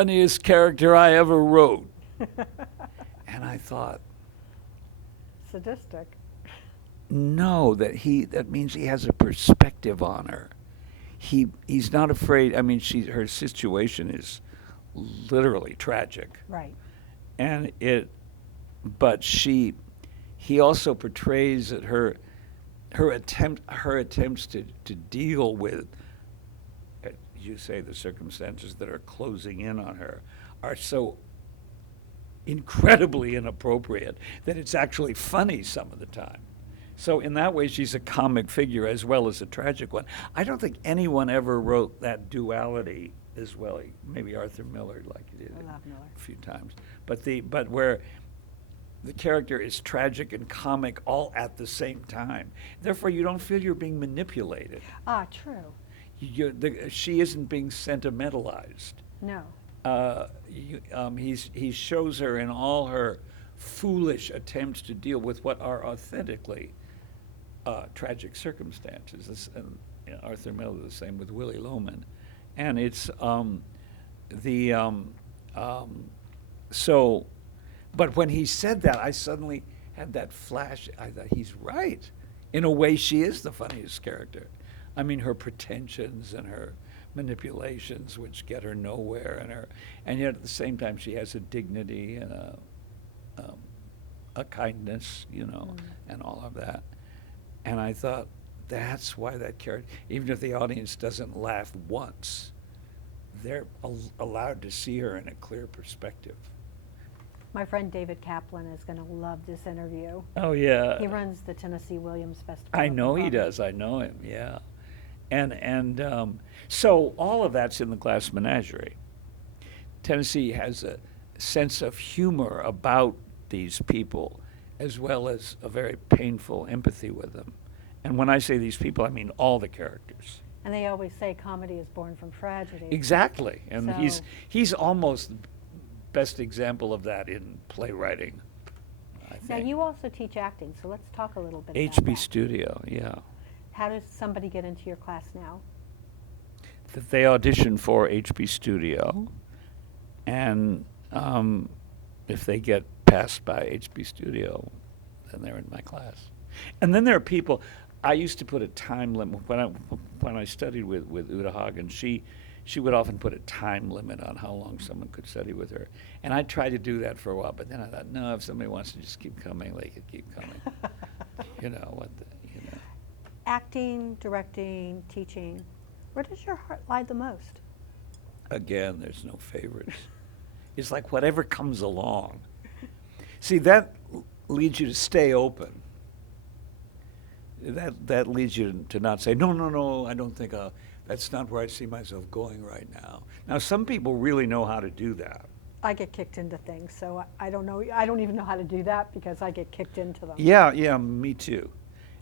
funniest character I ever wrote. And I thought, Sadistic. no, that means he has a perspective on her. He's not afraid. I mean, her situation is literally tragic, Right. and but he also portrays that her attempts to deal with, you say, the circumstances that are closing in on her are so incredibly inappropriate that it's actually funny some of the time. So in that way, she's a comic figure as well as a tragic one. I don't think anyone ever wrote that duality as well. Maybe Arthur Miller, like he did I love Miller. a few times. But where the character is tragic and comic all at the same time. Therefore, you don't feel you're being manipulated. Ah, true. She isn't being sentimentalized. No. He shows her in all her foolish attempts to deal with what are authentically tragic circumstances. And Arthur Miller, the same with Willy Loman, and it's so. But when he said that, I suddenly had that flash. I thought, he's right. In a way, she is the funniest character. I mean, her pretensions and her manipulations, which get her nowhere, and yet at the same time, she has a dignity and a kindness, and all of that. And I thought, that's why that character, even if the audience doesn't laugh once, they're allowed to see her in a clear perspective. My friend David Kaplan is going to love this interview. Oh, yeah. He runs the Tennessee Williams Festival. I know he does. I know him, yeah. And so all of that's in the class Menagerie. Tennessee has a sense of humor about these people, as well as a very painful empathy with them. And when I say these people, I mean all the characters. And they always say comedy is born from tragedy. Exactly. And So- he's almost the best example of that in playwriting, I think. Now, you also teach acting, so let's talk a little bit about HB that. Studio, yeah. How does somebody get into your class now? That they audition for HB Studio, and if they get passed by HB Studio, then they're in my class. And then there are people. I used to put a time limit when I studied with Uta Hagen. She would often put a time limit on how long someone could study with her, and I tried to do that for a while. But then I thought, no, if somebody wants to just keep coming, they could keep coming. Acting, directing, teaching, where does your heart lie the most? Again, there's no favorites. It's like whatever comes along. See, that leads you to stay open. That leads you to not say, no, I don't think that's not where I see myself going right now. Now, some people really know how to do that. I get kicked into things, so I don't know. I don't even know how to do that because I get kicked into them. Yeah, me too.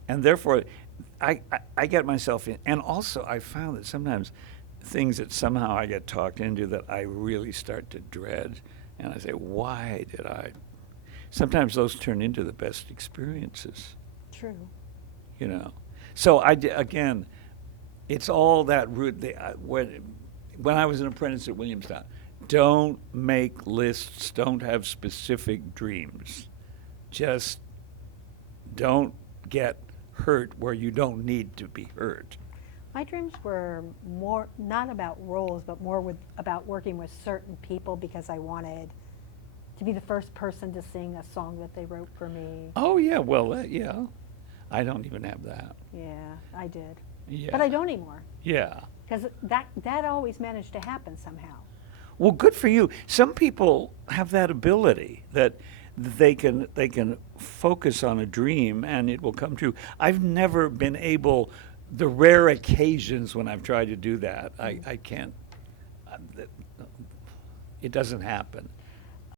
And therefore, I get myself in. And also, I found that sometimes things that somehow I get talked into that I really start to dread, and I say, why did I? Sometimes those turn into the best experiences. True. So again, it's all that root. When I was an apprentice at Williamstown, don't make lists. Don't have specific dreams. Just don't get hurt where you don't need to be hurt. My dreams were more not about roles, but more about working with certain people because I wanted to be the first person to sing a song that they wrote for me. Oh yeah, well yeah, I don't even have that. Yeah, I did. Yeah. But I don't anymore Yeah. because that always managed to happen somehow. Well, good for you. Some people have that ability that they can focus on a dream and it will come true. I've never been able. The rare occasions when I've tried to do that, I can't. It doesn't happen.